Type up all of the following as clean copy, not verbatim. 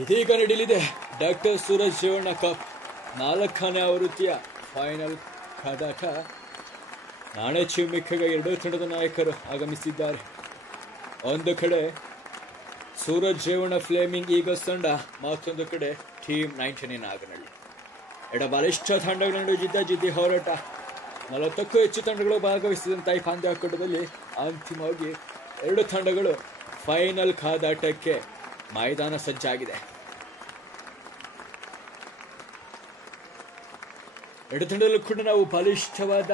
ಇದೀಗ ನಡೆಯಲಿದೆ doctor Suraj Revanna cup 4ನೇ ಆವೃತ್ತಿಯ ಫೈನಲ್ ಕಾದಾಟ. ನಾಣೆ ಚಿಮ್ಮಿಕ್ಕಾಗ ಎರಡೂ ತಂಡದ ನಾಯಕರು ಆಗಮಿಸಿದ್ದಾರೆ. ಒಂದು ಕಡೆ ಸೂರಜ್ ರೇವಣ್ಣ ಫ್ಲೇಮಿಂಗ್ ಈಗಲ್ಸ್ ತಂಡ, ಮತ್ತೊಂದು ಕಡೆ ಟೀಮ್ 99 ನಾಗನಹಳ್ಳಿ. ಎಡ ಬಲಿಷ್ಠ ತಂಡಗಳ ನಡುವೆ ಜಿದ್ದಾಜಿದ್ದಿ ಹೋರಾಟ. 40ಕ್ಕೂ ಹೆಚ್ಚು ತಂಡಗಳು ಭಾಗವಹಿಸಿದಂತಹ ಈ ಪಂದ್ಯಾಕೂಟದಲ್ಲಿ ಅಂತಿಮವಾಗಿ ಎರಡು ತಂಡಗಳು ಫೈನಲ್ ಕಾದಾಟಕ್ಕೆ ಮೈದಾನ ಸಜ್ಜಾಗಿದೆ. ಎರಡು ತಂಡದಲ್ಲೂ ಕೂಡ ನಾವು ಬಲಿಷ್ಠವಾದ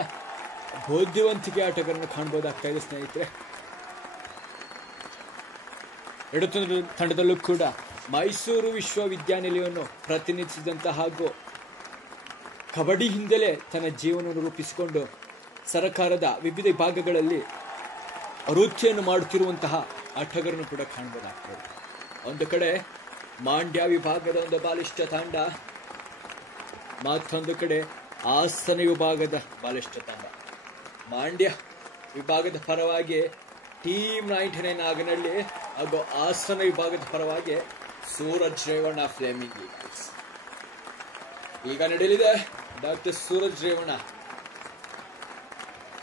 ಬುದ್ಧಿವಂತಿಕೆ ಆಟಗಾರರನ್ನು ಕಾಣಬಹುದಾಗ್ತಾ ಇದೆ ಸ್ನೇಹಿತರೆ. ಎರಡು ತಂಡದಲ್ಲೂ ಕೂಡ ಮೈಸೂರು ವಿಶ್ವವಿದ್ಯಾನಿಲಯವನ್ನು ಪ್ರತಿನಿಧಿಸಿದಂತಹ ಹಾಗೂ ಕಬಡ್ಡಿ ಹಿಂದಲೇ ತನ್ನ ಜೀವನವನ್ನು ರೂಪಿಸಿಕೊಂಡು ಸರ್ಕಾರದ ವಿವಿಧ ಭಾಗಗಳಲ್ಲಿ ವೃತ್ತಿಯನ್ನು ಮಾಡುತ್ತಿರುವಂತಹ ಆಟಗಾರರನ್ನು ಕೂಡ ಕಾಣಬಹುದಾಗ್ತದೆ. ಒಂದು ಕಡೆ ಮಂಡ್ಯ ವಿಭಾಗದ ಒಂದು ಬಲಿಷ್ಠ ತಂಡ, ಮತ್ತೊಂದು ಕಡೆ ಹಾಸನ ವಿಭಾಗದ ಬಲಿಷ್ಠ ತಂಡ. ಮಂಡ್ಯ ವಿಭಾಗದ ಪರವಾಗಿ ಟೀಮ್ 99 ನಾಗನಹಳ್ಳಿ ಹಾಗೂ ಹಾಸನ ವಿಭಾಗದ ಪರವಾಗಿ ಸೂರಜ್ ರೇವಣ್ಣ ಫ್ಲೇಮಿಂಗ್ ಈಗಲ್ಸ್. ಈಗ ನಡೆಯಲಿದೆ ಡಾಕ್ಟರ್ ಸೂರಜ್ ರೇವಣ್ಣ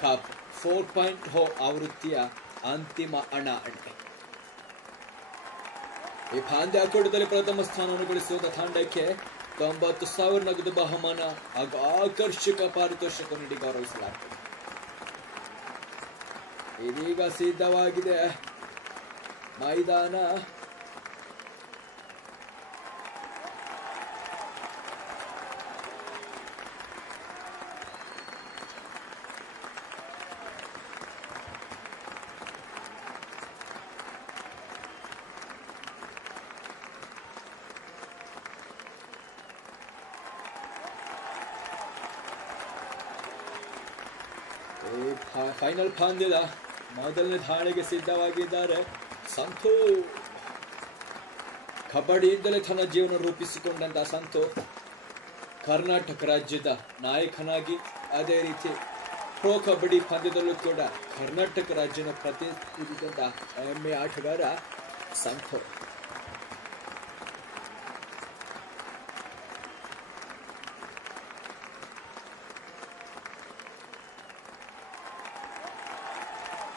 ಕಪ್ 4.0 ಆವೃತ್ತಿಯ ಅಂತಿಮ ಹಣಾಹಣಿ. ಈ ಪಂದ್ಯಾಕೂಟದಲ್ಲಿ ಪ್ರಥಮ ಸ್ಥಾನವನ್ನು ಗಳಿಸುವ ತಂಡಕ್ಕೆ 90,000 ನಗದು ಬಹುಮಾನ ಹಾಗೂ ಆಕರ್ಷಕ ಪಾರಿತೋಷಕ ನೀಡಿ ಗೌರವಿಸಲಾಗುತ್ತದೆ. ಇದೀಗ ಸಿದ್ಧವಾಗಿದೆ ಮೈದಾನ. ಫೈನಲ್ ಪಂದ್ಯದ ಮೊದಲನೇ ದಾಳಿಗೆ ಸಿದ್ಧವಾಗಿದ್ದಾರೆ ಸಂತು. ಕಬಡ್ಡಿಯಿಂದಲೇ ತನ್ನ ಜೀವನ ರೂಪಿಸಿಕೊಂಡಂತಹ ಸಂತು ಕರ್ನಾಟಕ ರಾಜ್ಯದ ನಾಯಕನಾಗಿ, ಅದೇ ರೀತಿ ಪ್ರೋ ಕಬಡ್ಡಿ ಪಂದ್ಯದಲ್ಲೂ ಕೂಡ ಕರ್ನಾಟಕ ರಾಜ್ಯನ ಪ್ರತಿನಿಧಿಸಿದಂತಹ ಹೆಮ್ಮೆಯ ಆಟಗಾರ ಸಂತು.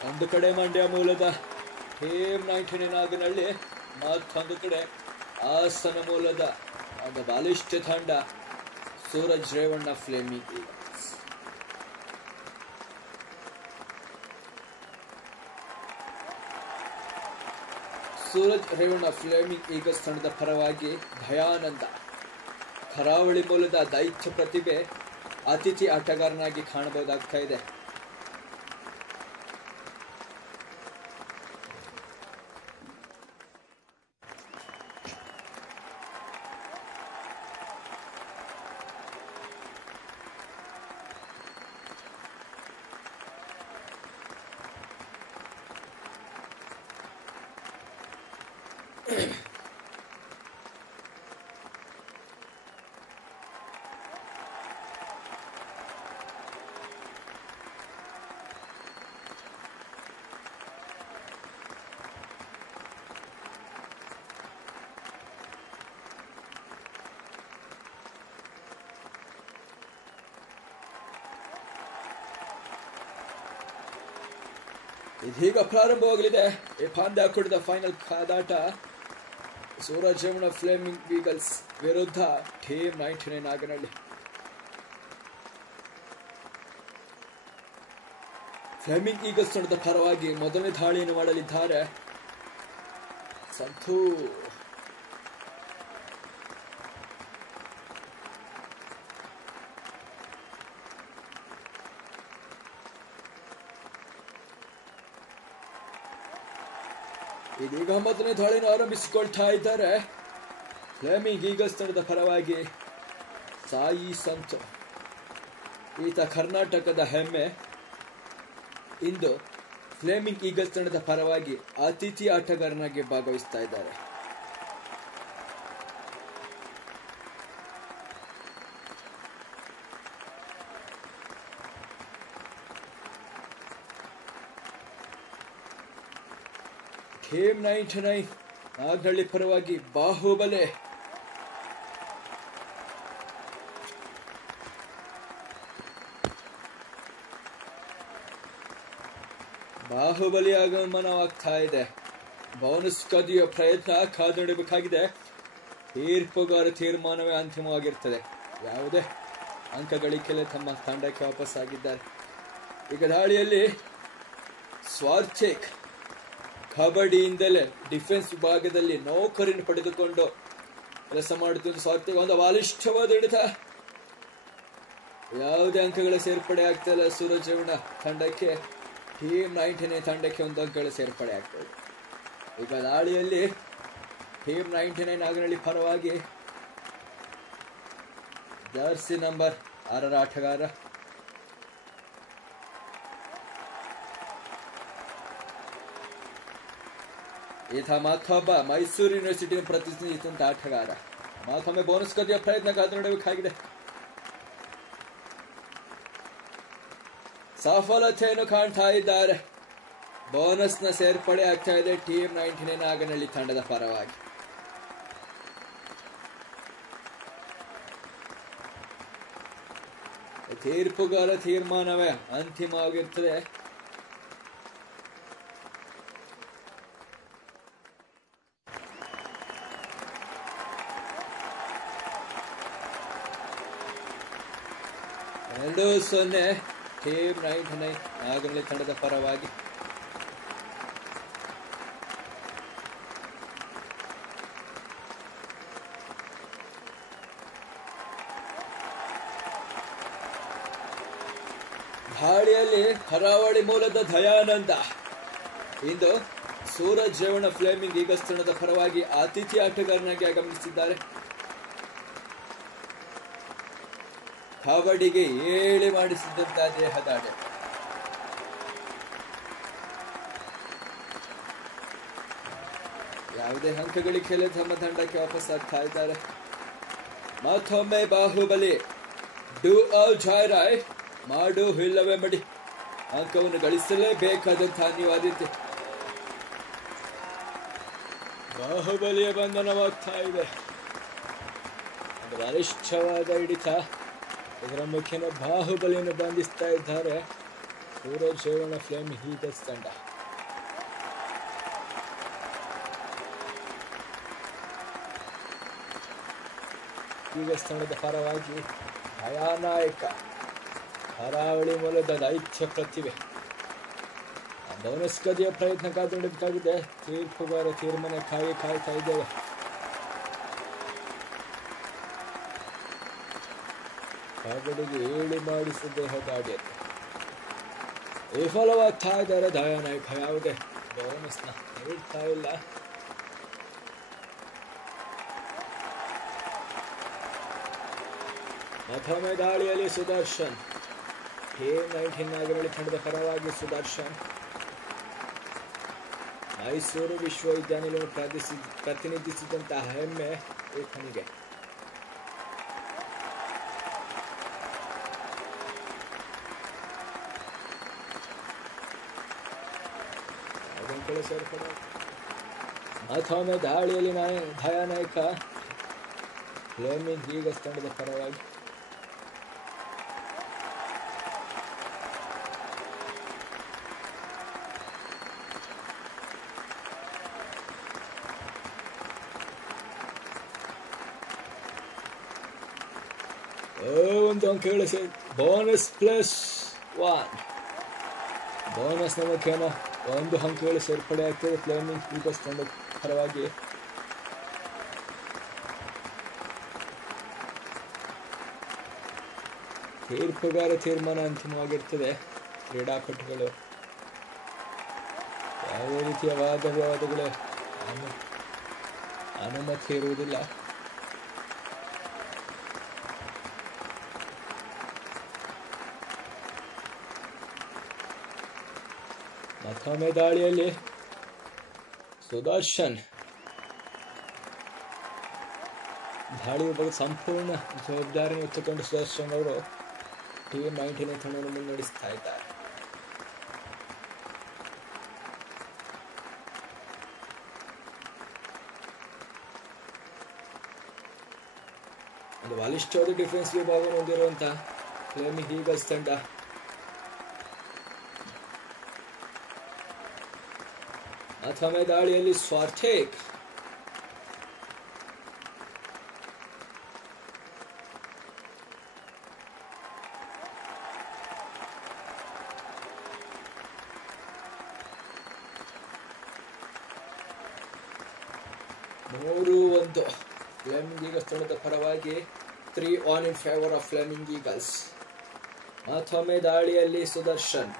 ಒಂದು ಕಡೆ ಮಂಡ್ಯ ಮೂಲದ ಟೀಮ್ 99 ನಾಗನಹಳ್ಳಿ, ಮತ್ತೊಂದು ಕಡೆ ಹಾಸನ ಮೂಲದ ಒಂದು ಬಲಿಷ್ಠ ತಂಡ Suraj Revanna Flaming eagles. Suraj Revanna Flaming Eagles ತಂಡದ ಪರವಾಗಿ ದಯಾನಂದ, ಕರಾವಳಿ ಮೂಲದ ದೈತ್ಯ ಪ್ರತಿಭೆ, ಅತಿಥಿ ಆಟಗಾರನಾಗಿ ಕಾಣಬಹುದಾಗ್ತಾ ಇದೆ. ಇದೀಗ ಪ್ರಾರಂಭವಾಗಲಿದೆ ಈ ಪಂದ್ಯಾಕೂಟದ ಫೈನಲ್ ಕಾದಾಟ. ಸೂರಜ್ ರೇವಣ್ಣ ಫ್ಲೇಮಿಂಗ್ ಈಗಲ್ಸ್ ವಿರುದ್ಧ ಟೀಮ್ 99 ನಾಗನಹಳ್ಳಿ. ಫ್ಲೇಮಿಂಗ್ ಈಗಲ್ಸ್ ತಂಡದ ಪರವಾಗಿ ಮೊದಲನೇ ದಾಳಿಯನ್ನು ಮಾಡಲಿದ್ದಾರೆ ಸಂತು. ಇದೀಗ ಮೊದಲನೇ ದಾಳಿಯನ್ನು ಆರಂಭಿಸಿಕೊಳ್ತಾ ಇದ್ದಾರೆ ಫ್ಲೇಮಿಂಗ್ ಈಗಲ್ಸ್ ತಂಡದ ಪರವಾಗಿ ಸಾಯಿ ಸಂತು. ಈತ ಕರ್ನಾಟಕದ ಹೆಮ್ಮೆ. ಇಂದು ಫ್ಲೇಮಿಂಗ್ ಈಗಲ್ಸ್ ತಂಡದ ಪರವಾಗಿ ಅತಿಥಿ ಆಟಗಾರನಾಗಿ ಭಾಗವಹಿಸ್ತಾ ಇದ್ದಾರೆ. ಟೀಮ್ 99 ನಾಗನಹಳ್ಳಿ ಪರವಾಗಿ ಬಾಹುಬಲಿ. ಬಾಹುಬಲಿ ಆಗಮನವಾಗ್ತಾ ಇದೆ. ಬೋನಸ್ ಕದಿಯುವ ಪ್ರಯತ್ನ ಕಾದು ನೋಡಬೇಕಾಗಿದೆ. ತೀರ್ಪುಗಾರ ತೀರ್ಮಾನವೇ ಅಂತಿಮವಾಗಿರ್ತದೆ. ಯಾವುದೇ ಅಂಕ ಗಳಿಕೆಲೆ ತಮ್ಮ ತಂಡಕ್ಕೆ ವಾಪಸ್ಸಾಗಿದ್ದಾರೆ. ಈಗ ದಾಳಿಯಲ್ಲಿ ಸ್ವಾರ್ಥಿಕ್ ಕಬಡ್ಡಿಯಿಂದಲೇ ಡಿಫೆನ್ಸ್ ವಿಭಾಗದಲ್ಲಿ ನೌಕರಿಯನ್ನು ಪಡೆದುಕೊಂಡು ಕೆಲಸ ಮಾಡುತ್ತಿದ್ದ ಸ್ವಾರ್ಥಿಕ್ ಒಂದು ಬಲಿಷ್ಠವಾದ ಹಿಡಿತ. ಯಾವುದೇ ಅಂಕಗಳ ಸೇರ್ಪಡೆ ಆಗ್ತಾ ಇಲ್ಲ ಸೂರಜ್ ರೇವಣ್ಣ ತಂಡಕ್ಕೆ. ಟೀಮ್ 99 ತಂಡಕ್ಕೆ ಒಂದು ಅಂಕಗಳ ಸೇರ್ಪಡೆ ಆಗ್ತದೆ. ಈಗ ದಾಳಿಯಲ್ಲಿ ಟೀಮ್ 99 ನಾಗನಹಳ್ಳಿ ಪರವಾಗಿ ಜರ್ಸಿ ನಂಬರ್ 6 ಆಟಗಾರ ಈತ ಮತ್ತೊಬ್ಬ ಮೈಸೂರು ಯೂನಿವರ್ಸಿಟಿ ಪ್ರತಿನಿಧಿಸಿದಂತ ಆಟಗಾರ. ಮತ್ತೊಮ್ಮೆ ಬೋನಸ್ ಕದಿಯ ಪ್ರಯತ್ನ ಕಾದು ನೋಡಬೇಕಾಗಿದೆ. ಸಫಲತೆಯನ್ನು ಕಾಣ್ತಾ ಇದ್ದಾರೆ. ಬೋನಸ್ ನ ಸೇರ್ಪಡೆ ಆಗ್ತಾ ಇದೆ ಟೀಮ್ 99 ನಾಗನಹಳ್ಳಿ ತಂಡದ ಪರವಾಗಿ. ತೀರ್ಪುಗಾರ ತೀರ್ಮಾನವೇ ಅಂತಿಮವಾಗಿರ್ತದೆ. ಎರಡು 0 ಟೀಮ್ 99 ನಾಗನಹಳ್ಳಿ ತಂಡದ ಪರವಾಗಿ. ದಾಳಿಯಲ್ಲಿ ಕರಾವಳಿ ಮೂಲದ ದಯಾನಂದ ಇಂದು ಸೂರಜ್ ರೇವಣ್ಣ ಫ್ಲೇಮಿಂಗ್ ಈಗಲ್ಸ್ ತಂಡದ ಪರವಾಗಿ ಅತಿಥಿ ಆಟಗಾರನಾಗಿ ಆಗಮಿಸಿದ್ದಾರೆ. ಕಬಡ್ಡಿಗೆ ಏಳಿ ಮಾಡಿಸಿದಂತ ದೇಹದಾಡೆ. ಯಾವುದೇ ಅಂಕಗಳಿಕೆಲೆ ತಮ್ಮ ತಂಡಕ್ಕೆ ವಾಪಸ್ ಆಗ್ತಾ ಇದ್ದಾರೆ. ಮತ್ತೊಮ್ಮೆ ಬಾಹುಬಲಿ ಡೂ ಆರ್ ಜಾಯ್ರಾಯ್ ಮಾಡು ಇಲ್ಲವೇ ಮಡಿ ಅಂಕವನ್ನು ಗಳಿಸಲೇಬೇಕಾದಂತಹ ಅನಿವಾರ್ಯತೆ. ಬಾಹುಬಲಿಯ ಬಂಧನವಾಗ್ತಾ ಇದೆ. ಬಲಿಷ್ಠವಾದ ಹಿಡಿತ. ಇದರ ಮುಖ್ಯನ ಬಾಹುಬಲಿಯನ್ನು ಬಂಧಿಸ್ತಾ ಇದ್ದಾರೆ ಸೂರಜ್ ರೇವಣ್ಣ ಫ್ಲೇಮಿಂಗ್ ಈಗಲ್ಸ್ ತಂಡ. ಈಗಲ್ಸ್ ತಂಡದ ಪರವಾಗಿ ಭಯಾನಾಯಕ ಕರಾವಳಿ ಮೂಲದ ದೈತ್ಯ ಪ್ರತಿಭೆ. ಬೋನಸ್ ಕದಿಯ ಪ್ರಯತ್ನ ಕಾದು ನೋಡಬೇಕಾಗಿದೆ. ತೀರ್ಪುಗಾರ ತೀರ್ಮಾನಕ್ಕಾಗಿ ಕಾಯ್ತಾ ಇದ್ದೇವೆ. ಕಬಡ್ಡಿಗೆ ಏಳಿ ಮಾಡಿಸಿದ ದೇಹದ ಅಡಿಯಲ್ಲಿ ವಿಫಲವಾಗ್ತಾ ಇದ್ದಾರೆ ದಯಾನಾಯಕ. ಯಾವುದೇ ಬೋನಸ್ನ ನೀಡ್ತಾ ಇಲ್ಲ. ಮತ್ತೊಮ್ಮೆ ದಾಳಿಯಲ್ಲಿ ಸುದರ್ಶನ್ ಟೀಮ್ 19 ನಾಗನಹಳ್ಳಿ ತಂಡದ ಪರವಾಗಿ. ಸುದರ್ಶನ್ ಮೈಸೂರು ವಿಶ್ವವಿದ್ಯಾನಿಲಯವನ್ನು ಪ್ರತಿನಿಧಿಸಿದಂತಹ ಹೆಮ್ಮೆ ಈತನಿಗೆ. ಸೇರ್ಪಡೆ. ಮತ್ತೊಮ್ಮೆ ದಾಳಿಯಲ್ಲಿ ಭಯಾನಾಯಕ ಫ್ಲೇಮಿಂಗ್ ಈಗಲ್ಸ್ ತಂಡದ ಪರವಾಗಿ. ಒಂದು ಅಂಕ ಗಳಿಸಿ ಬೋನಸ್ +1. ಬೋನಸ್ ನಮಗೇನೋ ಒಂದು ಅಂಕಗಳು ಸೇರ್ಪಡೆ ಆಗ್ತದೆ ಫ್ಲೇಮಿಂಗ್ ಈಗಲ್ಸ್ ತಂಡದ ಪರವಾಗಿ. ತೀರ್ಪುಗಾರ ತೀರ್ಮಾನ ಅಂತಿಮವಾಗಿರ್ತದೆ. ಕ್ರೀಡಾಪಟುಗಳು ಯಾವುದೇ ರೀತಿಯ ವಾದ ವಿವಾದಗಳು ಅನುಮತಿ ಇರುವುದಿಲ್ಲ. ಮತ್ತೊಮ್ಮೆ ದಾಳಿಯಲ್ಲಿ ಸುದರ್ಶನ್ ದಾಳಿ ಬಗ್ಗೆ ಸಂಪೂರ್ಣ ಜವಾಬ್ದಾರಿ ಹೊತ್ತುಕೊಂಡು ಸುದರ್ಶನ್ ಅವರು ಟೀಮ್ 19 ತಂಡವನ್ನು ಮುನ್ನಡೆಸ್ತಾ ಇದ್ದಾರೆ. ಒಂದು ಬಲಿಷ್ಠವಾದ ಡಿಫೆನ್ಸ್ ವಿಭಾಗವನ್ನು ಹೊಂದಿರುವಂತಹ ಫ್ಲೇಮಿಂಗ್ ಈಗಲ್ಸ್ ತಂಡ ಮತ್ತೊಮ್ಮೆ ದಾಳಿಯಲ್ಲಿ ಸ್ವಾರ್ಥೇಕ್ ಮೂರು ಒಂದು ಫ್ಲೇಮಿಂಗ್ ಈಗಲ್ಸ್ ತಂಡದ ಪರವಾಗಿ 3-1 in favor of Fleming eagles. ಮತ್ತೊಮ್ಮೆ ದಾಳಿಯಲ್ಲಿ ಸುದರ್ಶನ್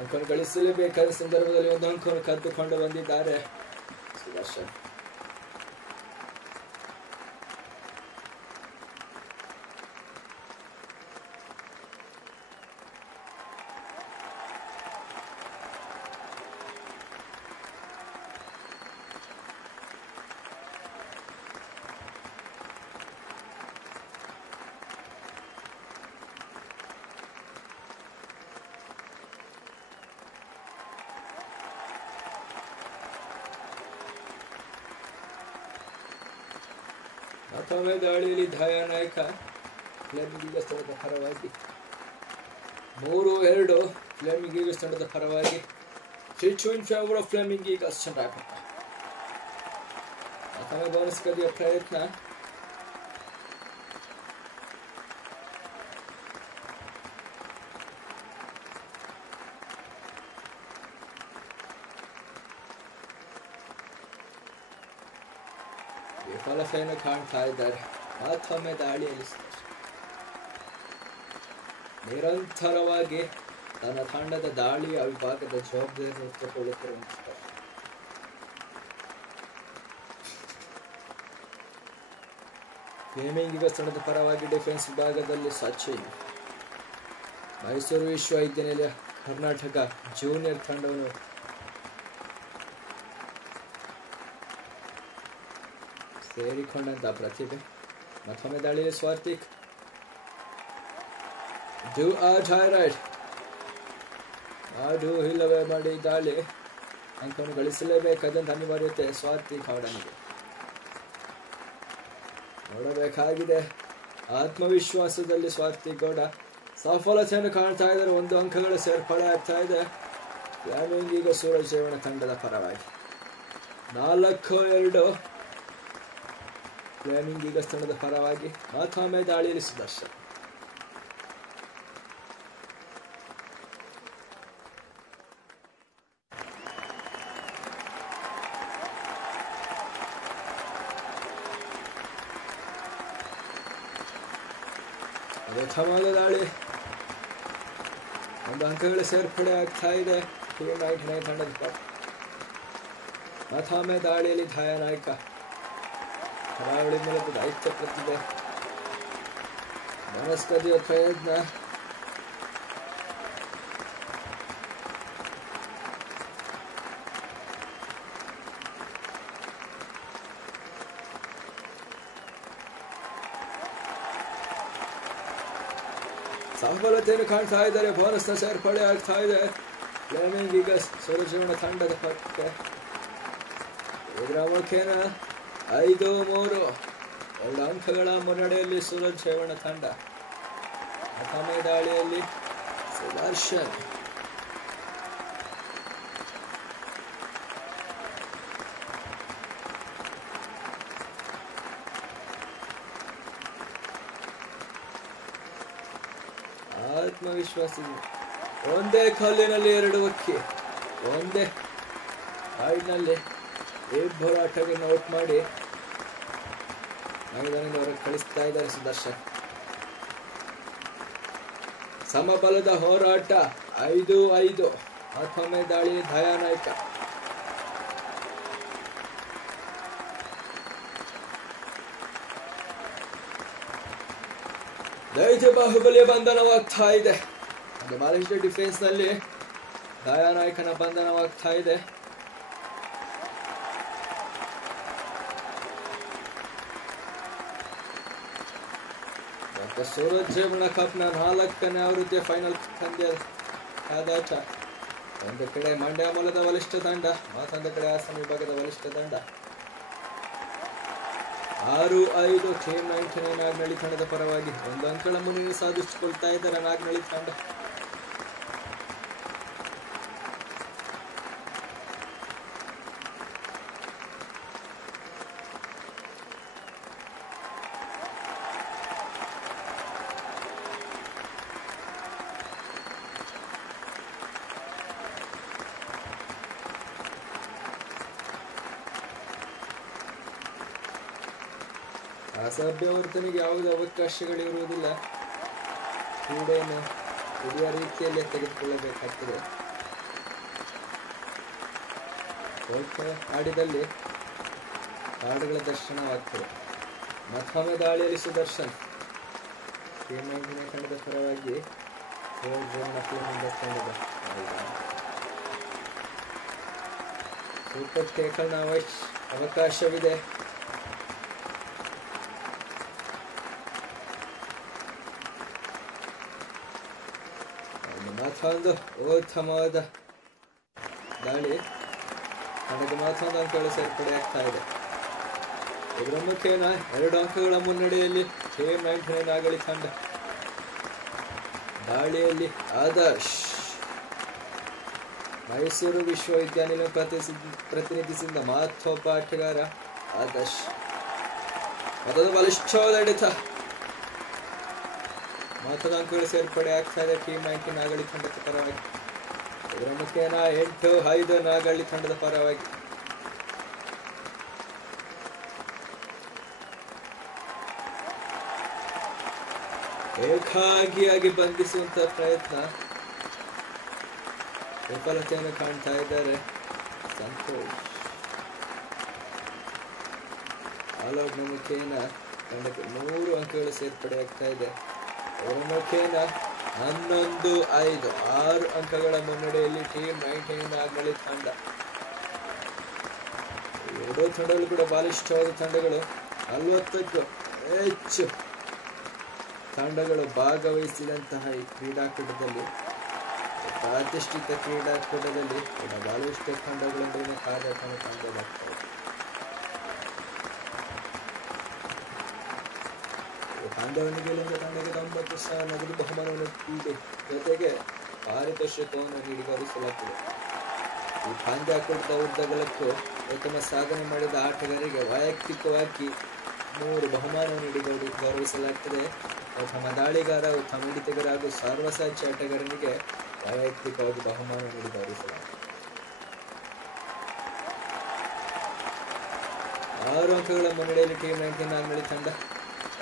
ಅಂಕವನ್ನು ಗಳಿಸಲೇಬೇಕಾದ ಸಂದರ್ಭದಲ್ಲಿ ಒಂದು ಅಂಕವನ್ನು ಕದ್ದುಕೊಂಡು ಬಂದಿದ್ದಾರೆ ಸುದರ್ಶನ್. ಮತ್ತೊಮ್ಮೆ ದಾಳಿಯಲ್ಲಿ ಧಾಯಾನಾಯಕ ಫ್ಲೇಮಿಂಗ್ ಈಗಲ್ಸ್ ತಂಡದ ಪರವಾಗಿ 3-2 ಫ್ಲೇಮಿಂಗ್ ಈಗಲ್ಸ್ ತಂಡದ ಪರವಾಗಿ 3-2 in favor of Fleming Eagles ತಂಡ. ಮತ್ತೊಮ್ಮೆ ಬೋನಸ್ ಕದಿಯ ಪ್ರಯತ್ನ. ವಿಫಲತೆಯನ್ನು ಕಾಣ್ತಾ ಇದ್ದಾರೆ. ಮತ್ತೊಮ್ಮೆ ದಾಳಿಯಲ್ಲಿ ನಿರಂತರವಾಗಿ ತನ್ನ ತಂಡದ ದಾಳಿಯ ವಿಭಾಗದ ಜವಾಬ್ದಾರಿಯನ್ನು ಹೊತ್ತುಕೊಳ್ಳುತ್ತಿರುವಂತಹ ಫ್ಲೇಮಿಂಗ್ ಈಗಲ್ಸ್ ತಂಡದ ಪರವಾಗಿ ಡಿಫೆನ್ಸ್ ವಿಭಾಗದಲ್ಲಿ ಸಚಿನ್. ಮೈಸೂರು ವಿಶ್ವವಿದ್ಯಾನಿಲಯ ಕರ್ನಾಟಕ ಜೂನಿಯರ್ ತಂಡವನ್ನು ಸೇರಿಕೊಂಡಂತ ಪ್ರತಿಭೆ. ಮತ್ತೊಮ್ಮೆ ದಾಳಿಯಲ್ಲಿ ಸ್ವಾರ್ಥಿಕ್ ಇಲ್ಲವೇ ಮಾಡಿ ದಾಳಿ ಅಂಕವನ್ನು ಗಳಿಸಲೇಬೇಕಾದಂತ ಅನಿವಾರ್ಯತೆ ಸ್ವಾರ್ಥಿಕ್ ಅವನಿಗೆ. ನೋಡಬೇಕಾಗಿದೆ. ಆತ್ಮವಿಶ್ವಾಸದಲ್ಲಿ ಸ್ವಾರ್ಥಿಕ್ ಗೌಡ ಸಫಲತೆಯನ್ನು ಕಾಣ್ತಾ ಇದ್ದಾರೆ. 1 ಅಂಕಗಳ ಸೇರ್ಪಡೆ ಆಗ್ತಾ ಇದೆ ಫ್ಲೇಮಿಂಗ್ ಈಗ ಸೂರಜ್ ರೇವಣ್ಣ ತಂಡದ ಪರವಾಗಿ. 4-2 ಫ್ಲೇಮಿಂಗ್ ಈಗಲ್ಸ್ ತಂಡದ ಪರವಾಗಿ. ಮತ್ತೊಮ್ಮೆ ದಾಳಿಯಲ್ಲಿ ಸುದರ್ಶನ್. ಪ್ರಥಮವಾದ ದಾಳಿ 1 ಅಂಕಗಳ ಸೇರ್ಪಡೆ ಆಗ್ತಾ ಇದೆ ಟೀಮ್ 99 ತಂಡದ ಪರ. ಮತ್ತೊಮ್ಮೆ ದಾಳಿಯಲ್ಲಿ ಧಾಯಾನಾಯಕ ಕರಾವಳಿ ಮೂಲಕ ದೈತ್ಯ ಪ್ರತಿಭೆ ಬೋನಸ್ ಕದಿಯುವ ಪ್ರಯತ್ನ. ಸಫಲತೆಯನ್ನು ಕಾಣ್ತಾ ಇದ್ದಾರೆ. ಬೋನಸ್ನ ಸೇರ್ಪಡೆ ಆಗ್ತಾ ಇದೆ ಫ್ಲೇಮಿಂಗ್ ಈಗಲ್ಸ್ ಸೂರಜ್ ರೇವಣ್ಣ ತಂಡದ ಪರಕ್ಕೆ. ಇದರ ಮುಖೇನ 5-3 2 ಅಂಕಗಳ ಮುನ್ನಡೆಯಲ್ಲಿ ಸೂರಜ್ ರೇವಣ್ಣ ತಂಡ. ಮತ್ತೊಮ್ಮೆ ದಾಳಿಯಲ್ಲಿ ಸುದರ್ಶನ್. ಆತ್ಮವಿಶ್ವಾಸದಿಂದ ಒಂದೇ ಕಲ್ಲಿನಲ್ಲಿ 2 ಹಕ್ಕಿ, ಒಂದೇ ಹಾಡಿನಲ್ಲಿ ಇಬ್ಬರು ಆಟಗಾರರನ್ನು ಔಟ್ ಮಾಡಿ ಮೈದಾನದಿಂದ ಹೊರಗೆ ಕಳಿಸ್ತಾ ಇದ್ದಾರೆ ಸುದರ್ಶನ್. ಸಮಬಲದ ಹೋರಾಟ 5-5. ಮತ್ತೊಮ್ಮೆ ದಾಳಿ ಧಾಯಾನಾಯಕ. ದೈತ್ಯ ಬಾಹುಬಲಿಯ ಬಂಧನವಾಗ್ತಾ ಇದೆ. ಬಲಿಷ್ಠ ಡಿಫೆನ್ಸ್ ನಲ್ಲಿ ಧಾಯಾನಾಯಕನ ಬಂಧನವಾಗ್ತಾ ಇದೆ. ಸೂರಜ್ ರೇವಣ್ಣ ಕಪ್ನ 4ನೇ ಆವೃತ್ತಿಯ ಫೈನಲ್ ಪಂದ್ಯ ಕಾದಾಟ. ಒಂದು ಕಡೆ ಮಂಡ್ಯ ಮೂಲದ ಬಲಿಷ್ಠ ತಂಡ, ಮತ್ತೊಂದು ಕಡೆ ಹಾಸನ ವಿಭಾಗದ ಬಲಿಷ್ಠ ತಂಡ. 6-5 ಟೀಮ್ 99 ನಾಗ್ನಳ್ಳಿ ತಂಡದ ಪರವಾಗಿ 1 ಅಂಕಗಳ ಮುನ್ನಡೆ ಸಾಧಿಸಿಕೊಳ್ತಾ ಇದ್ದಾರೆ ನಾಗ್ನಳ್ಳಿ ತಂಡ. ಅಸಭ್ಯ ವರ್ತನೆಗೆ ಯಾವುದೇ ಅವಕಾಶಗಳಿರುವುದಿಲ್ಲ. ಕ್ರೀಡೆಯನ್ನು ಹಿರಿಯ ರೀತಿಯಲ್ಲೇ ತೆಗೆದುಕೊಳ್ಳಬೇಕಾಗ್ತದೆ. ಸ್ವಲ್ಪ ಆಡಿದಲ್ಲಿ ಕಾರ್ಡ್ಗಳ ದರ್ಶನವಾಗ್ತದೆ. ಮತ್ತೊಮ್ಮೆ ದಾಳಿಯಲ್ಲಿ ಸುದರ್ಶನ್ ಟೀಮ್ 99 ತಂಡದ ಪರವಾಗಿ ಸೂಪರ್ ಟೇಕಲ್ನ ಅವಕಾಶವಿದೆ. ಮತ್ತೊಂದು ಉತ್ತಮವಾದ ದಾಳಿ ನನಗೆ ಮತ್ತೊಂದು ಅಂಕಗಳು ಸೇರ್ಪಡೆ ಆಗ್ತಾ ಇದೆ. ಇದರ ಮುಖೇನ 2 ಅಂಕಗಳ ಮುನ್ನಡೆಯಲ್ಲಿ ಟೀಮ್ 99 ನಾಗಳಿ ತಂಡ. ದಾಳಿಯಲ್ಲಿ ಆದರ್ಶ್ ಮೈಸೂರು ವಿಶ್ವವಿದ್ಯಾನಿಲಯ ಪ್ರತಿನಿಧಿಸಿದ ಮಹತ್ವದ ಆಟಗಾರ ಆದರ್ಶ್ ಮತ್ತೊಂದು ಬಲಿಷ್ಠವಾದ ಹಿಡಿತ. ಮತ್ತೊಂದು ಅಂಕಗಳು ಸೇರ್ಪಡೆ ಆಗ್ತಾ ಇದೆ ಟೀಮ್ 99 ನಾಗಳಿ ತಂಡದ ಪರವಾಗಿ. ಇದರ ಮುಖೇನ 8-5 ನಾಗಳಿ ತಂಡದ ಪರವಾಗಿ. ಏಕಾಗಿಯಾಗಿ ಬಂಧಿಸುವಂತ ಪ್ರಯತ್ನ ವಿಫಲತೆಯನ್ನು ಕಾಣ್ತಾ ಇದ್ದಾರೆ ಸಂತೋಷ್. ಆಲ್ಔಟ್ನ ಮುಖೇನ ತಂಡಕ್ಕೆ 3 ಅಂಕಗಳು ಸೇರ್ಪಡೆ ಆಗ್ತಾ ಇದೆ. ಅವರ ಮುಖೇನ 11-5 6 ಅಂಕಗಳ ಮುನ್ನಡೆಯಲ್ಲಿ ಟೀಮ್ 99 ನಾಗ್ನಳ್ಳಿ ತಂಡ. ಎರಡೂ ತಂಡಗಳು ಕೂಡ ಬಲಿಷ್ಠವಾದ ತಂಡಗಳು. 40ಕ್ಕೂ ಹೆಚ್ಚು ತಂಡಗಳು ಭಾಗವಹಿಸಿದಂತಹ ಈ ಕ್ರೀಡಾಕೂಟದಲ್ಲಿ, ಪ್ರತಿಷ್ಠಿತ ಕ್ರೀಡಾಕೂಟದಲ್ಲಿ ಬಲಿಷ್ಠ ತಂಡಗಳ ಕಾರ್ಯಕ್ರಮ ಕಾಣಲಾಗ್ತದೆ. ತಂಡವನ್ನು ಗೆಲ್ಲುವ ತಂಡಕ್ಕೆ 90,000 ನಗದು ಬಹುಮಾನವನ್ನು ನೀಡಿ ಜೊತೆಗೆ ಪಾರಿತೋಷಕವನ್ನು ನೀಡಿ ಗೌರವಿಸಲಾಗುತ್ತದೆ. ಈ ಪಂದ್ಯಾಕೂಟದ ಉದ್ದಗಲಕ್ಕೂ ಉತ್ತಮ ಸಾಧನೆ ಮಾಡಿದ ಆಟಗಾರರಿಗೆ ವೈಯಕ್ತಿಕವಾಗಿ 3 ಬಹುಮಾನವನ್ನು ನೀಡಿ ಗೌರವಿಸಲಾಗುತ್ತದೆ. ಉತ್ತಮ ದಾಳಿಗಾರ, ಉತ್ತಮ ಹಿಡಿತಗಾರ ಹಾಗೂ ಸರ್ವಸಾಕ್ಷಿ ಆಟಗಾರನಿಗೆ ವೈಯಕ್ತಿಕವಾಗಿ ಬಹುಮಾನ ನೀಡಿ ಗೌರವಿಸಲಾಗುತ್ತದೆ. 6 ಅಂಕಗಳ ಮುನ್ನಡೆಯಲ್ಲಿ ಟೀಮ್ 99 ನಾಗ್ನಳ್ಳಿ ತಂಡ.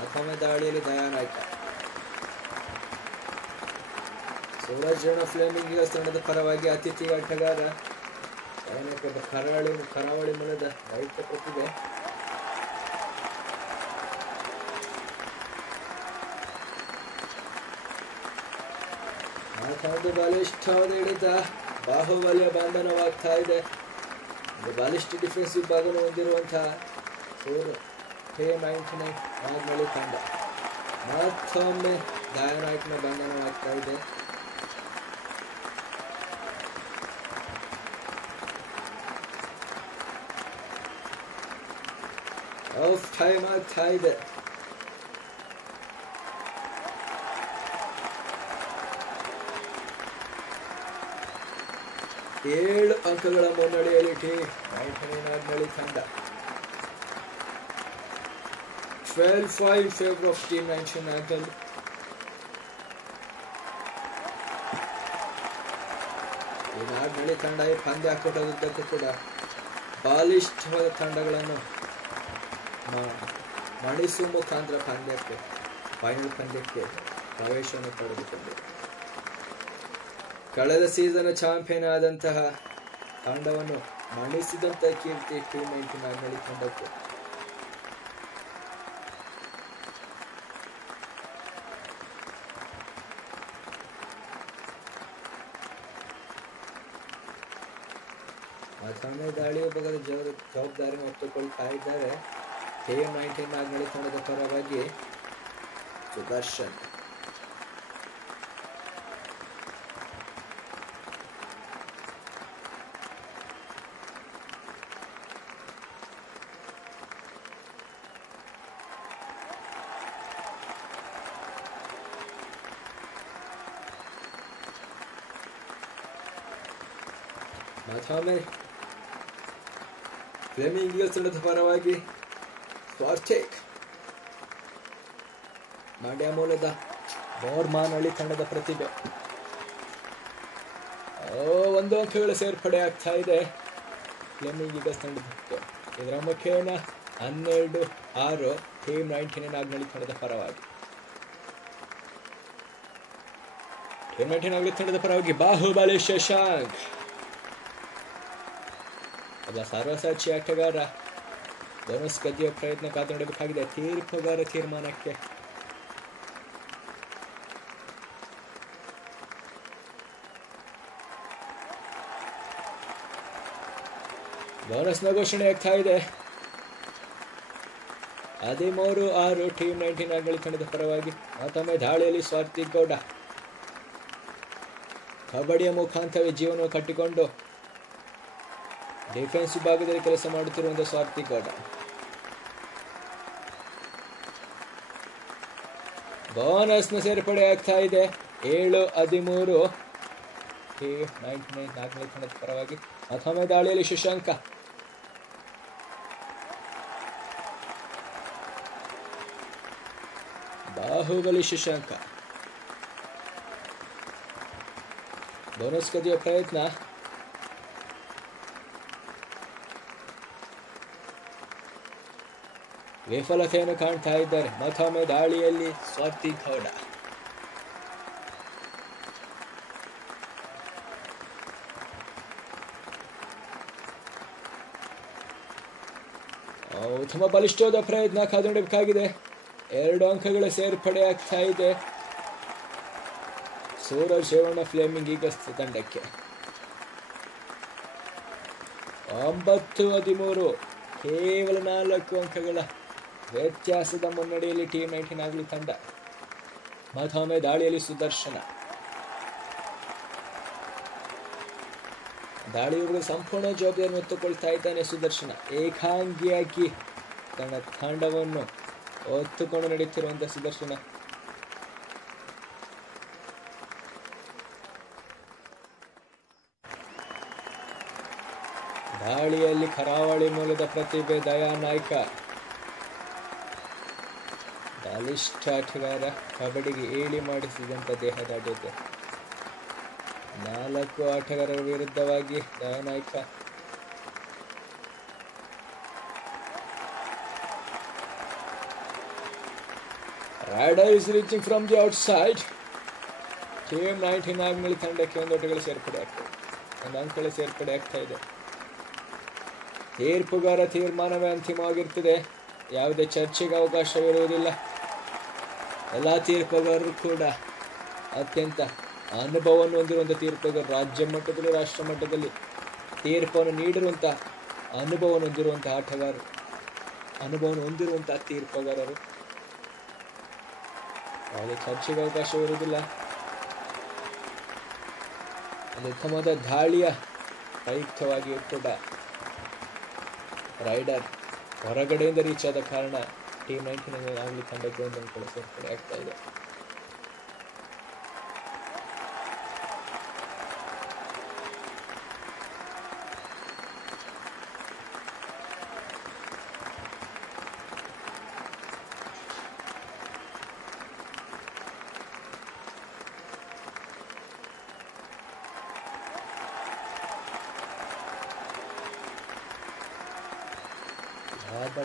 ಮತ್ತೊಮ್ಮೆ ದಾಳಿಯಲ್ಲಿ ದಯಾನಾಯ್ಕ. ಸೂರಜ್ ಫ್ಲೇಮಿಂಗ್ ತಂಡದ ಪರವಾಗಿ ಅತಿಥಿ ಆಟಗಾರ ಕರಾವಳಿ ಮೂಲದ ರೈತ ಪ್ರತಿಭೆ. ಮತ್ತೊಂದು ಬಲಿಷ್ಠವಾದ ಹಿಡಿತ, ಬಾಹುಬಲಿಯ ಬಂಧನವಾಗ್ತಾ ಇದೆ. ಬಲಿಷ್ಠ ಡಿಫೆನ್ಸ್ ವಿಭಾಗವನ್ನು ಹೊಂದಿರುವಂತಹ ಟೀಮ್ 99 ನಾಗ್ನಳ್ಳಿ ತಂಡ. ಮತ್ತೊಮ್ಮೆ ದಯಾನಾಯ್ಕನ ಬಂಧನವಾಗ್ತಾ ಇದೆ. ಆಫ್ ಟೈಮ್ ಆಗ್ತಾ ಇದೆ. ಏಳು ಅಂಕಗಳ ಮುನ್ನಡೆಯಲ್ಲಿ ಟೀಮ್ 99 ನಾಗ್ನಳ್ಳಿ ತಂಡ. 12-5 in favor of Team 99 ನಾಗ್ನಳ್ಳಿ. ಈ ನಾಗ್ನಳ್ಳಿ ತಂಡ ಈ ಪಂದ್ಯಾಕೂಟದುದ್ದಕ್ಕೂ ಕೂಡ ಬಲಿಷ್ಠವಾದ ತಂಡಗಳನ್ನು ಮಣಿಸುವ ಮುಖಾಂತರ ಫೈನಲ್ ಪಂದ್ಯಕ್ಕೆ ಪ್ರವೇಶವನ್ನು ಪಡೆದುಕೊಂಡಿದೆ. ಕಳೆದ ಸೀಸನ್ ಚಾಂಪಿಯನ್ ಆದಂತಹ ತಂಡವನ್ನು ಮಣಿಸಿದಂತಹ ಕೀರ್ತಿ ಟೀಮ್ 99 ನಾಗ್ನಳ್ಳಿ ತಂಡಕ್ಕೆ. ಮತ್ತೊಮ್ಮೆ ದಾಳಿ ವಿಭಾಗದ ಜವಾಬ್ದಾರಿಯನ್ನು ಹೊತ್ತುಕೊಳ್ತಾ ಇದ್ದಾರೆ ಟೀಮ್ 99 ನಾಗ್ನಳ್ಳಿ ತಂಡದ ಪರವಾಗಿ ಸುದರ್ಶನ್. ಮತ್ತೊಮ್ಮೆ ಫ್ಲೇಮಿಂಗ್ ಈಗಲ್ಸ್ ತಂಡದ ಪರವಾಗಿ ಸ್ವಾರ್ಥೇಕ್. ಮಂಡ್ಯ ಮೂಲದ ಬೋರ್ಮಾನಹಳ್ಳಿ ತಂಡದ ಪ್ರತಿಭೆ. 1 ಅಂಕಗಳ ಸೇರ್ಪಡೆ ಆಗ್ತಾ ಇದೆ ಫ್ಲೇಮಿಂಗ್ ಈಗಲ್ಸ್ ತಂಡದಕ್ಕೆ. ಇದರ ಮುಖೇನ 12-6 ಟೀಮ್ 99 ನಾಗನಹಳ್ಳಿ ತಂಡದ ಪರವಾಗಿ. ಟೀಮ್ 99 ನಾಗನಹಳ್ಳಿ ತಂಡದ ಪರವಾಗಿ ಬಾಹುಬಲಿ ಶಶಾಂಕ್ ಒಬ್ಬ ಸರ್ವಸಾಕ್ಷಿ ಆಟಗಾರ. ಬೋನಸ್ ಗದ್ದಿಯ ಪ್ರಯತ್ನ ಕಾದು ನೋಡಬೇಕಾಗಿದೆ ತೀರ್ಪುಗಾರ ತೀರ್ಮಾನಕ್ಕೆ. ಬೋನಸ್ನ ಘೋಷಣೆ ಆಗ್ತಾ ಇದೆ. 13-6 ಟೀಮ್ 99 ನಾಗನಹಳ್ಳಿ ತಂಡದ ಪರವಾಗಿ. ಮತ್ತೊಮ್ಮೆ ದಾಳಿಯಲ್ಲಿ ಸ್ವಾರ್ಥಿ ಗೌಡ ಕಬಡ್ಡಿಯ ಮುಖಾಂತರವೇ ಜೀವನವನ್ನು ಕಟ್ಟಿಕೊಂಡು ಡಿಫೆನ್ಸ್ ವಿಭಾಗದಲ್ಲಿ ಕೆಲಸ ಮಾಡುತ್ತಿರುವಂತಹ ಸ್ವಾರ್ಥಿ ಗೌಡ. ಬೋನಸ್ನ ಸೇರ್ಪಡೆ ಆಗ್ತಾ ಇದೆ 7-13 ಟೀಮ್ 99 ನಾಗನಹಳ್ಳಿ ತಂಡದ ಪರವಾಗಿ. ಮತ್ತೊಮ್ಮೆ ದಾಳಿಯಲ್ಲಿ ಶಶಾಂಕ ಬಾಹುಬಲಿ ಶಶಾಂಕ ಬೋನಸ್ ಕದಿಯುವ ಪ್ರಯತ್ನ. ವಿಫಲತೆಯನ್ನು ಕಾಣ್ತಾ ಇದ್ದಾರೆ. ಮತ್ತೊಮ್ಮೆ ದಾಳಿಯಲ್ಲಿ ಸ್ವಾರ್ಥಿ ಗೌಡ. ಉತ್ತಮ ಬಲಿಷ್ಠವಾದ ಪ್ರಯತ್ನ ಕಾದುನೋಡಬೇಕಾಗಿದೆ. 2 ಅಂಕಗಳ ಸೇರ್ಪಡೆ ಆಗ್ತಾ ಇದೆ ಸೂರಜ್ ರೇವಣ್ಣ ಫ್ಲೇಮಿಂಗ್ ಈಗಲ್ಸ್ ತಂಡಕ್ಕೆ. 9-13 ಕೇವಲ 4 ಅಂಕಗಳ ವ್ಯತ್ಯಾಸದ ಮುನ್ನಡೆಯಲ್ಲಿ ಟೀಮ್ 99 ನಾಗನಹಳ್ಳಿ ತಂಡ. ಮತ್ತೊಮ್ಮೆ ದಾಳಿಯಲ್ಲಿ ಸುದರ್ಶನ. ದಾಳಿಯುವ ಸಂಪೂರ್ಣ ಜವಾಬ್ದಾರಿಯನ್ನು ಹೊತ್ತುಕೊಳ್ತಾ ಇದ್ದಾನೆ ಸುದರ್ಶನ. ಏಕಾಂಗಿಯಾಗಿ ತನ್ನ ತಂಡವನ್ನು ಹೊತ್ತುಕೊಂಡು ನಡೆಯುತ್ತಿರುವಂತಹ ಸುದರ್ಶನ. ದಾಳಿಯಲ್ಲಿ ಕರಾವಳಿ ಮೂಲದ ಪ್ರತಿಭೆ ದಯಾ ನಾಯ್ಕ ಬಲಿಷ್ಠ ಆಟಗಾರ. ಕಬಡ್ಡಿಗೆ ಏಳಿ ಮಾಡಿಸಿದಂತ ದೇಹದಾಢ್ಯತೆ. 4 ಆಟಗಾರರ ವಿರುದ್ಧವಾಗಿ Daya Naik. Rider is reaching from the outside. Team 99 Naganahalli ತಂಡಕ್ಕೆ 1 ಅಂಕಗಳ ಸೇರ್ಪಡೆ ಆಗ್ತದೆ. 1 ಅಂಕಗಳ ಸೇರ್ಪಡೆ ಆಗ್ತಾ ಇದೆ. ತೀರ್ಪುಗಾರ ತೀರ್ಮಾನವೇ ಅಂತಿಮವಾಗಿರ್ತದೆ. ಯಾವುದೇ ಚರ್ಚೆಗೆ ಅವಕಾಶವಿರುವುದಿಲ್ಲ. ಎಲ್ಲ ತೀರ್ಪುಗಾರರು ಕೂಡ ಅತ್ಯಂತ ಅನುಭವವನ್ನು ಹೊಂದಿರುವಂತಹ ತೀರ್ಪುಗಾರರು. ರಾಜ್ಯ ಮಟ್ಟದಲ್ಲಿ ರಾಷ್ಟ್ರ ಮಟ್ಟದಲ್ಲಿ ತೀರ್ಪನ್ನು ನೀಡಿರುವಂತಹ ಅನುಭವವನ್ನು ಹೊಂದಿರುವಂತಹ ಆಟಗಾರರು, ಅನುಭವವನ್ನು ಹೊಂದಿರುವಂತಹ ತೀರ್ಪುಗಾರರು. ಯಾವುದೇ ಚರ್ಚೆಗೆ ಅವಕಾಶವಿರುವುದಿಲ್ಲ. ಒಂದು ಉತ್ತಮವಾದ ದಾಳಿಯ ಪ್ರಯುಕ್ತವಾಗಿಯೂ ಕೂಡ ರೈಡರ್ ಹೊರಗಡೆಯಿಂದ ರೀಚ್ ಆದ ಕಾರಣ ಟೀಮ್ 99 ನಾಗನಹಳ್ಳಿ ತಂಡಕ್ಕೆ 1 ಅಂಕಗಳ ಸೇರ್ಪಡೆ ಆಗ್ತಾ ಇದೆ.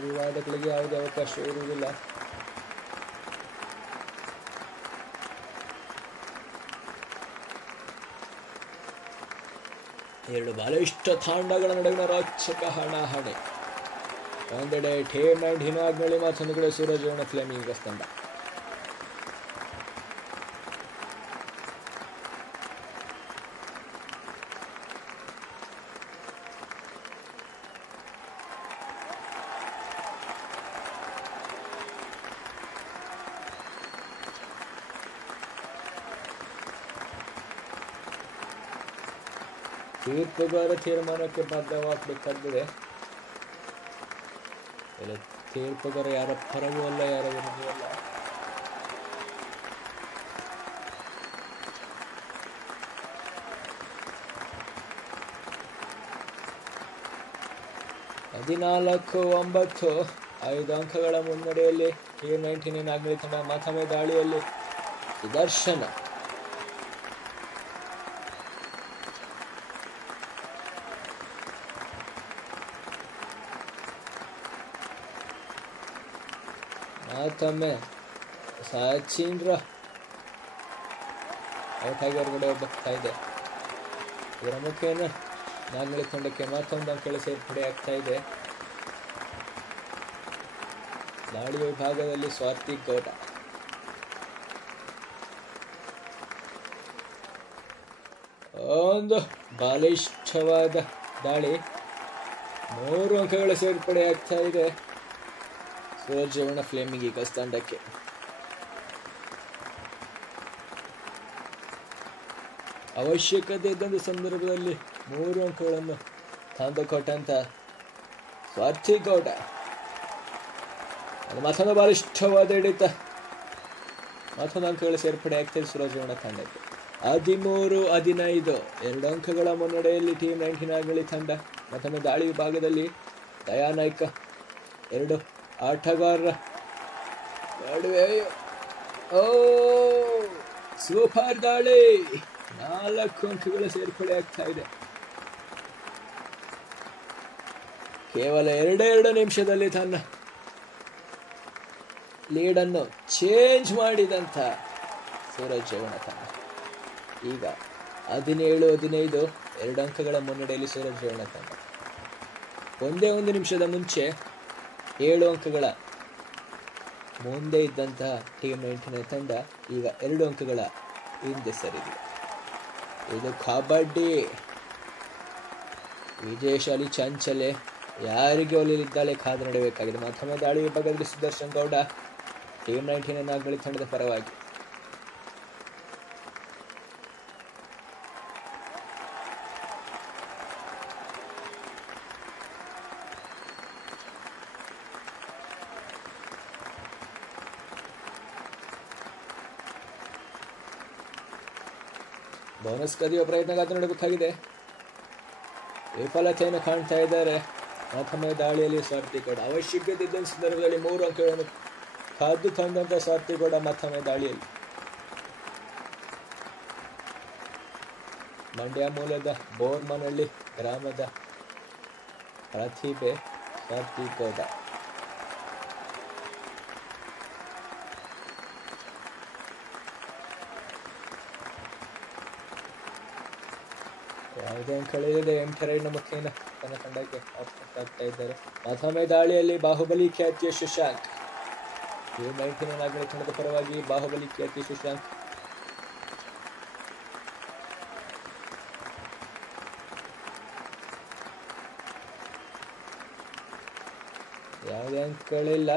ವಿವಾದಗಳಿಗೆ ಯಾವುದೇ ಅವಕಾಶ ಇರುವುದಿಲ್ಲ. ಎರಡು ಬಲಿಷ್ಠ ತಂಡಗಳ ನಡುವಿನ ರೋಚಕ ಹಣಾಹಣಿ. ಒಂದೆಡೆ ಟೀಮ್ 99 ನಾಗನಹಳ್ಳಿ, ಮತ್ತೊಂದು ಕಡೆ ಸೂರಜ್ ರೇವಣ್ಣ ಫ್ಲೇಮಿಂಗ್ ಈಗಲ್ಸ್ ತಂಡ. ತೀರ್ಪುಗಾರ ತೀರ್ಮಾನಕ್ಕೆ ಬದ್ಧವಾಗಬೇಕಾಗಿದೆ. ತೀರ್ಪುಗಾರ ಯಾರ ಪರವೂ ಅಲ್ಲ, ಯಾರ ವಿರುದ್ಧವೂ ಅಲ್ಲ. 14-9 5 ಅಂಕಗಳ ಮುನ್ನಡೆಯಲ್ಲಿ ಟೀಮ್ 19 ನಾಗಮಣಿ ತಂಡ. ಮತ್ತೊಮ್ಮೆ ದಾಳಿಯಲ್ಲಿ ಸುದರ್ಶನ್. ಮತ್ತೊಮ್ಮೆ ಸಚಿನ್ ಔಟ್ ಆಗಿ ಹೊರಗಡೆ ಹೋಗ್ತಾ ಇದೆ. ಇದರ ಮುಖೇನ ನಾಗಮಣಿ ತಂಡಕ್ಕೆ ಮತ್ತೊಂದು ಅಂಕಗಳ ಸೇರ್ಪಡೆ ಆಗ್ತಾ ಇದೆ. ದಾಳಿ ವಿಭಾಗದಲ್ಲಿ ಸ್ವಾತಿ ಗೌಡ. ಒಂದು ಬಲಿಷ್ಠವಾದ ದಾಳಿ. 3 ಅಂಕಗಳ ಸೇರ್ಪಡೆ ಆಗ್ತಾ ಇದೆ ಸೂರಜ್ ರೇವಣ್ಣ ಫ್ಲೇಮಿಂಗ್ ಈಗಲ್ಸ್ ತಂಡಕ್ಕೆ. ಅವಶ್ಯಕತೆ ಇದ್ದಂಥ ಸಂದರ್ಭದಲ್ಲಿ 3 ಅಂಕಗಳನ್ನು ತಂದುಕೊಟ್ಟಂತ ಸ್ವಾತಿ ಗೌಡ. ಮತ್ತೊಂದು ಬಲಿಷ್ಠವಾದ ಹಿಡಿತ. ಮತ್ತೊಂದು ಅಂಕಗಳ ಸೇರ್ಪಡೆ ಆಗ್ತದೆ ಸೂರಜ್ ರೇವಣ್ಣ ತಂಡಕ್ಕೆ. 13-15 2 ಅಂಕಗಳ ಮುನ್ನಡೆಯಲ್ಲಿ ಟೀಮ್ 19 ನಾಗಮಣಿ ತಂಡ. ಮತ್ತೊಮ್ಮೆ ದಾಳಿ ವಿಭಾಗದಲ್ಲಿ ದಯಾನಾಯ್ಕ. 2 ಆಟಗಾರರ ನಡುವೆ ಸೂಪರ್ ದಾಳಿ. 4 ಅಂಕಗಳ ಸೇರ್ಪಡೆ ಆಗ್ತಾ ಇದೆ. ಕೇವಲ 2 ನಿಮಿಷದಲ್ಲಿ ತನ್ನ ಲೀಡನ್ನು ಚೇಂಜ್ ಮಾಡಿದಂಥ ಸೂರಜ್ ರೇವಣ್ಣ ತಂಡ ಈಗ 17-15 2 ಅಂಕಗಳ ಮುನ್ನಡೆಯಲ್ಲಿ ಸೂರಜ್ ರೇವಣ್ಣ ತಂಡ. ಒಂದೇ 1 ನಿಮಿಷದ ಮುಂಚೆ 7 ಅಂಕಗಳ ಮುಂದೆ ಇದ್ದಂತಹ ಟೀಮ್ 19 ತಂಡ ಈಗ 2 ಅಂಕಗಳ ಹಿಂದೆ ಸರಿದೆ. ಇದು ಕಬಡ್ಡಿ. ವಿಜಯಶಾಲಿ ಚಂಚಲೆ ಯಾರಿಗೆ ಒಲಿಲಿದ್ದಾಳೆ ಕಾದು ನಡೆಯಬೇಕಾಗಿದೆ. ಮತ್ತೊಮ್ಮೆ ದಾಳಿ ವಿಭಾಗದಲ್ಲಿ ಸುದರ್ಶನ್ ಗೌಡ ಟೀಮ್ 19 ನಾಗಮಣಿ ತಂಡದ ಪರವಾಗಿ. ಬೋನಸ್ ಕದಿಯುವ ಪ್ರಯತ್ನ ಕಾದು ನೋಡಬೇಕಾಗಿದೆ. ವಿಫಲತೆಯನ್ನು ಕಾಣ್ತಾ ಇದ್ದಾರೆ. ಮತ್ತೊಮ್ಮೆ ದಾಳಿಯಲ್ಲಿ ಸ್ವಾತಿ ಗೌಡ. ಅವಶ್ಯಕತೆ ಇದ್ದ ಸಂದರ್ಭದಲ್ಲಿ 3 ಅಂಕಗಳನ್ನು ಕಾದು ತಂದಂತ ಸ್ವಾತಿ ಗೌಡ ಮತ್ತೊಮ್ಮೆ ದಾಳಿಯಲ್ಲಿ. ಮಂಡ್ಯ ಮೂಲದ ಬೋರ್ಮನಹಳ್ಳಿ ಗ್ರಾಮದ ಪ್ರತಿಭೆ ಸ್ವಾತಿ ಗೌಡ. ಯಾವುದೇ ಅಂಕಗಳಿಲ್ಲದೆ 8 ರೈಡ್ನ ಮುಖೇನ ತನ್ನ ತಂಡಕ್ಕೆ ಆಗ್ತಾ ಇದ್ದಾರೆ. ಮತ್ತೊಮ್ಮೆ ದಾಳಿಯಲ್ಲಿ ಬಾಹುಬಲಿ ಖ್ಯಾತಿಯ ಶಶಾಂಕ್. ಟೀಮ್ 19 ನಾಗಮಣಿ ತಂಡದ ಪರವಾಗಿ ಬಾಹುಬಲಿ ಖ್ಯಾತಿಯ ಶಶಾಂಕ್. ಯಾವುದೇ ಅಂಕಗಳಿಲ್ಲ.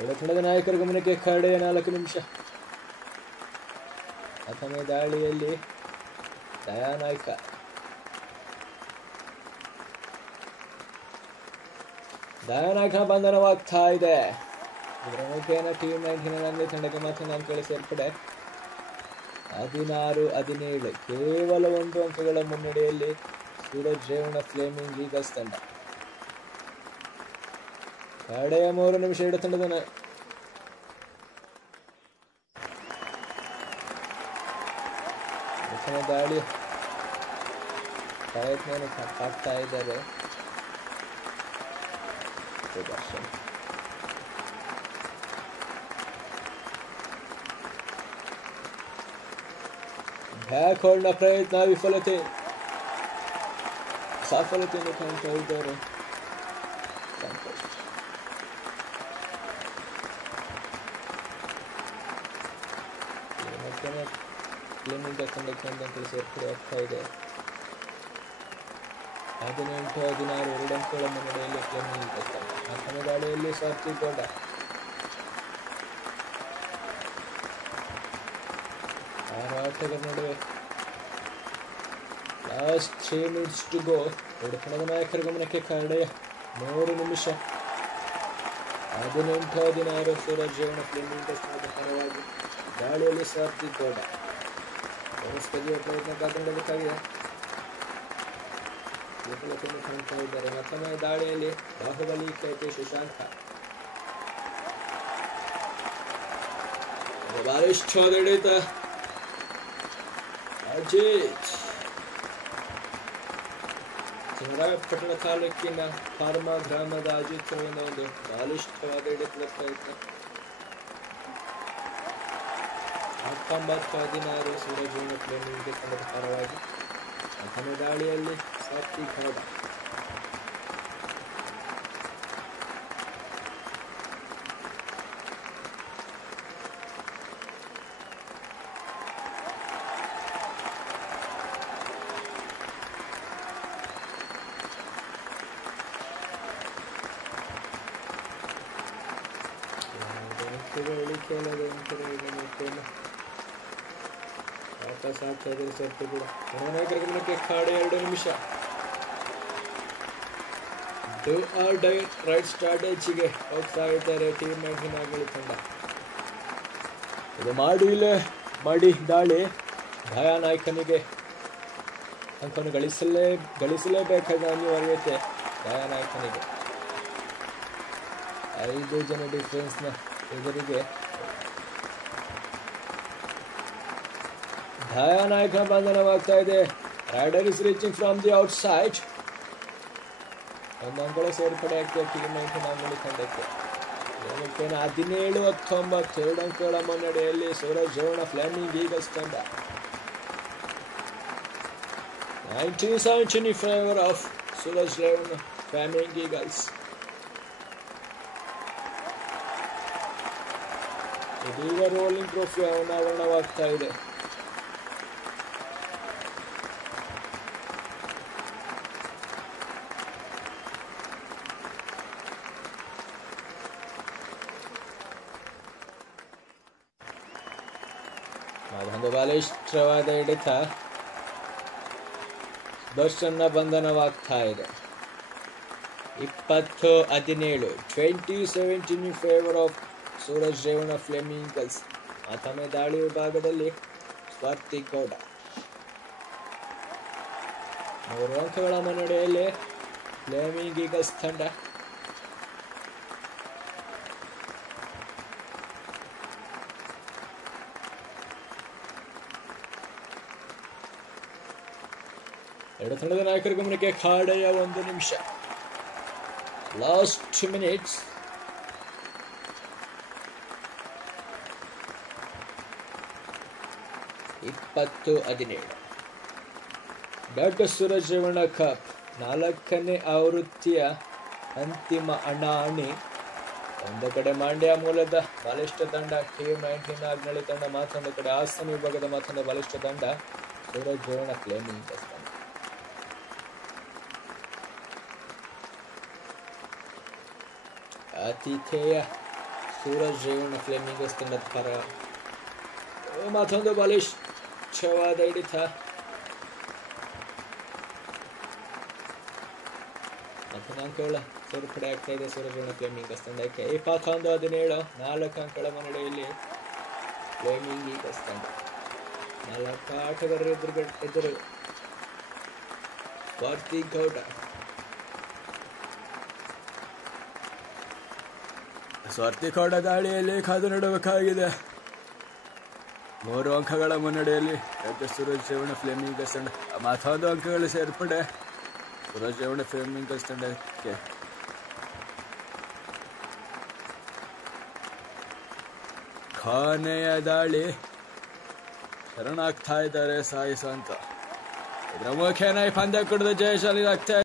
ಎರಡು ತಂಡದ ನಾಯಕರ ಗಮನಕ್ಕೆ ಕಡೆಯ 4 ನಿಮಿಷ. ಮತ್ತೊಮ್ಮೆ ದಾಳಿಯಲ್ಲಿ ದಯಾನಾಯ್ಕ. ದಯಾನಾಯ್ಕ ಬಂಧನವಾಗ್ತಾ ಇದೆ. ಇದರ ಮುಖೇನ ಟೀಮ್ 19 ನಾಗಮಣಿ ತಂಡಕ್ಕೆ ಮತ್ತೊಂದು ಅಂಕಗಳ ಸೇರ್ಪಡೆ. 16-17 ಕೇವಲ 1 ಅಂಕಗಳ ಮುನ್ನಡೆಯಲ್ಲಿ ಸೂರಜ್ ರೇವಣ್ಣ ಫ್ಲೇಮಿಂಗ್ ಈಗಲ್ಸ್ ತಂಡ. ಕಡೆಯ 3 ನಿಮಿಷ 2 ತಂಡದ ದಾಳಿ ಪ್ರಯತ್ನ ಆಗ್ತಾ ಇದ್ದಾರೆ ಸುದರ್ಶನ್. ಬ್ಯಾಕ್ ಹೋಲ್ಡ್ನ ಪ್ರಯತ್ನ ಸಫಲತೆಯನ್ನು ಕಾಣ್ತಾ ಇದ್ದಾರೆ ಸಂತೋಷ್. ಫ್ಲೇಮಿಂಗ್ ತಂಡಕ್ಕೆ 1 ಅಂಕಗಳು ಸೇರ್ಪಡೆ ಆಗ್ತಾ ಇದೆ. 18-16 2 ಅಂಕಗಳ ಮುನ್ನಡೆಯಲ್ಲಿ ಫ್ಲೇಮಿಂಗ್ ತಂಡ. ಮತ್ತೊಮ್ಮೆ ದಾಳಿಯಲ್ಲಿ ಸ್ವಾತಿ ಗೌಡ. ಆಟಗಾರರ ನಡುವೆ ಲಾಸ್ಟ್ 3 minutes ಟು ಗೋ. 2 ತಂಡದ ನಾಯಕರ ಗಮನಕ್ಕೆ ಕಡೆಯ 3 ನಿಮಿಷ. 18-16 ಸೂರಜ್ ರೇವಣ್ಣ ಫ್ಲೇಮಿಂಗ್ ತಂಡದ ಪರವಾಗಿ ದಾಳಿಯಲ್ಲಿ ಸ್ವಾತಿ ಗೌಡ. ಕದಿಯುವ ಪ್ರಯತ್ನ ಕಾದುಕೊಳ್ಳಬೇಕಾಗಿದೆ. ವಿಫಲತೆಯನ್ನು ಕಾಣ್ತಾ ಇದ್ದಾರೆ. ಮತ್ತೊಮ್ಮೆ ದಾಳಿಯಲ್ಲಿ ಬಾಹುಬಲಿ ಕೈತೆ ಶಶಾಂಕ. ಬಲಿಷ್ಠವಾದ ಹಿಡಿತ ಅಜಿತ್. ಚನ್ನರಾಯಪಟ್ಟಣ ತಾಲೂಕಿನ ಫಾರ್ಮಾ ಗ್ರಾಮದ ಅಜಿತ್ ಒಂದು ಬಲಿಷ್ಠವಾದ ಹಿಡಿತದ ಪ್ರಯತ್ನ. 19-16 ಸೂರಜ್ ಫ್ಲೇಮಿಂಗ್ ತಂಡದ ಪರವಾಗಿ ಮತ್ತೊಮ್ಮೆ ದಾಳಿಯಲ್ಲಿ ಸಾತ್ವಿಕ್ ಗೌಡ. ವಾಪಸ್ ಆಗ್ತಾ ಇದ್ದಾರೆ ಸ್ವಲ್ಪ ಕೂಡ. ನಾಯಕರ ಗಮನಕ್ಕೆ ಖಾಡೆ 2 ನಿಮಿಷ. ಡೂ ಆರ್ ಡೈ ರೈಟ್ ಸ್ಟ್ರಾಟಜಿಗೆ ಹೋಗ್ತಾ ಇದ್ದಾರೆ ಟೀಮ್ 19 ಆಗಲಿ ತಂಡ. ಇದು ಮಾಡಿ ದಾಳಿ ಭಯಾನಾಯಕನಿಗೆ ಅಂಕವನ್ನು ಗಳಿಸಲೇಬೇಕಾದ ಅನಿವಾರ್ಯತೆ ಭಯಾನಾಯಕನಿಗೆ. 5 ಜನ ಡಿಫೆನ್ಸ್ನ ಎದುರಿಗೆ ಭಯಾನಾಯಕನ ಬಂಧನವಾಗ್ತಾ ಇದೆ. Raider is reaching from the outside. ಒಂದು ಅಂಕಗಳ ಸೇರ್ಪಡೆ ಆಗ್ತದೆ ಟೀಮ್ 19 ಆಗಲಿ ತಂಡಕ್ಕೆ. 17-19 2 ಅಂಕಗಳ ಮುನ್ನಡೆಯಲ್ಲಿ ಸೂರಜ್ ರೇವಣ್ಣ ಫ್ಲೇಮಿಂಗ್ ಈಗಲ್ಸ್ ತಂಡ. 19-17 in favor of Suraj Ravana Flaming Eagles. ಇದೀಗ ರೋಲಿಂಗ್ ಟ್ರೋಫಿ ಅನಾವರಣವಾಗ್ತಾ ಇದೆ. ಅದೊಂದು ಬಲಿಷ್ಠವಾದ ಹಿಡಿತ ದರ್ಶನ್ನ ಬಂಧನವಾಗ್ತಾ ಇದೆ. 20-17 20-17 in favor of Suraj Revanna Flaming eagles. ಮತ್ತೊಮ್ಮೆ ದಾಳಿ ವಿಭಾಗದಲ್ಲಿ ಸಾತ್ವಿಕ್ ಗೌಡ. 3 ಅಂಕಗಳ ಮುನ್ನಡೆಯಲ್ಲಿ ಫ್ಲೇಮಿಂಗ್ ಈಗಲ್ಸ್ ತಂಡ. ಎರಡು ತಂಡದ ನಾಯಕರ ಗಮನಕ್ಕೆ ಖಾಡೆಯ 1 ನಿಮಿಷ. Last 2 minutes. Doctor Suraj Revanna cup 4ನೇ ಆವೃತ್ತಿಯ ಅಂತಿಮ ಹಣಾಹಣಿ. ಒಂದು ಕಡೆ ಮಂಡ್ಯ ಮೂಲದ ಬಲಿಷ್ಠ ತಂಡ ಟೀಮ್ 19 ಆಗ್ನಳ್ಳಿ ತಂಡ, ಮತ್ತೊಂದು ಕಡೆ ಹಾಸನ ವಿಭಾಗದ ಮತ್ತೊಂದು ಬಲಿಷ್ಠ ತಂಡ ಸೂರಜ್ ರೇವಣ್ಣ ಫ್ಲೇಮಿಂಗ್ ತಂಡ. ಆತಿಥೇಯ ಸೂರಜ್ ರೇವಣ್ಣ ಫ್ಲೇಮಿಂಗ್ ತಂಡದ ಪರ ಮತ್ತೊಂದು ಬಲಿಷ್ಠವಾದ ಹಿಡಿತ. ಮತ್ತೊಂದು ಅಂಕಗಳ ಸೇರ್ಪಡೆ ಆಗ್ತಾ ಇದೆ ಸೂರಜ್ ರೇವಣ್ಣ ಫ್ಲೇಮಿಂಗ್ ತಂಡಕ್ಕೆ. 21-17 4 ಅಂಕಗಳ ಮುನ್ನಡೆಯಲ್ಲಿ ಫ್ಲೇಮಿಂಗ್ ಈಗಲ್ಸ್ ತಂಡ. 4 ಆಟಗಾರರ ಎದುರು ಸಾತ್ವಿಕ್ ಗೌಡ. ಸಾತ್ವಿಕ್ ಗೌಡ ದಾಳಿಯಲ್ಲಿ ಕಾದು ನೋಡಬೇಕಾಗಿದೆ. 3 ಅಂಕಗಳ ಮುನ್ನಡೆಯಲ್ಲಿ doctor Suraj Revanna Flaming Eagles ತಂಡ. ಮತ್ತೊಂದು ಅಂಕಗಳ ಸೇರ್ಪಡೆ ಸೂರಜ್ ರೇವಣ್ಣ ಫ್ಲೇಮಿಂಗ್ ಈಗಲ್ಸ್ ತಂಡಕ್ಕೆ. ಖಾನೆಯ ದಾಳಿ ಶರಣಾಗ್ತಾ ಇದ್ದಾರೆ ಸಾಯಿ ಸಂತ. ಇದರ ಮುಖೇನ ಪಂದ್ಯ ಕುಡಿದು ಜಯಶಾಲಿ ಆಗ್ತಾ